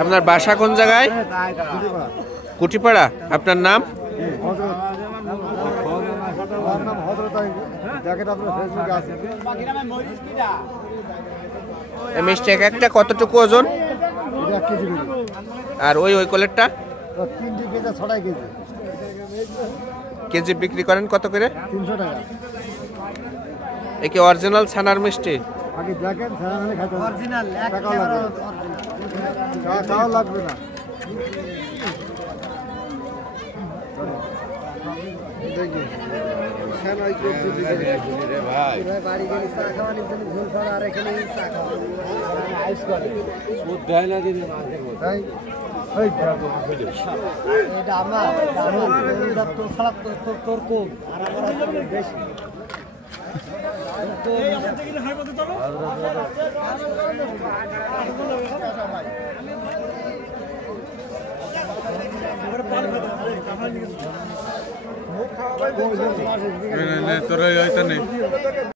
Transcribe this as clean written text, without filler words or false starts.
আপনার বাসা কোন জায়গায়? কুটিপাড়া। আপনার নাম? এই মিষ্টি এক একটা কতটুকু ওজন? আর ওই কোলেরটা? কেজি বিক্রি করেন কত করে? 300 টাকা। একে অরিজিনাল ছানার মিষ্টি? আগে দেখেন ছানা খাইতে অরিজিনাল টাকাও লাগবে না। দেখি ছানাই তো দিদি রে ভাই বাড়ি গেলে চা খাওয়ানোর জন্য ভুল করা আর এখানে চা খাওয়া আইস করে সুদ দেয় না দিদি মাঝে তাই এই এটা আমার তোর সালাদ তোর কম আর আমার বেশি তোরা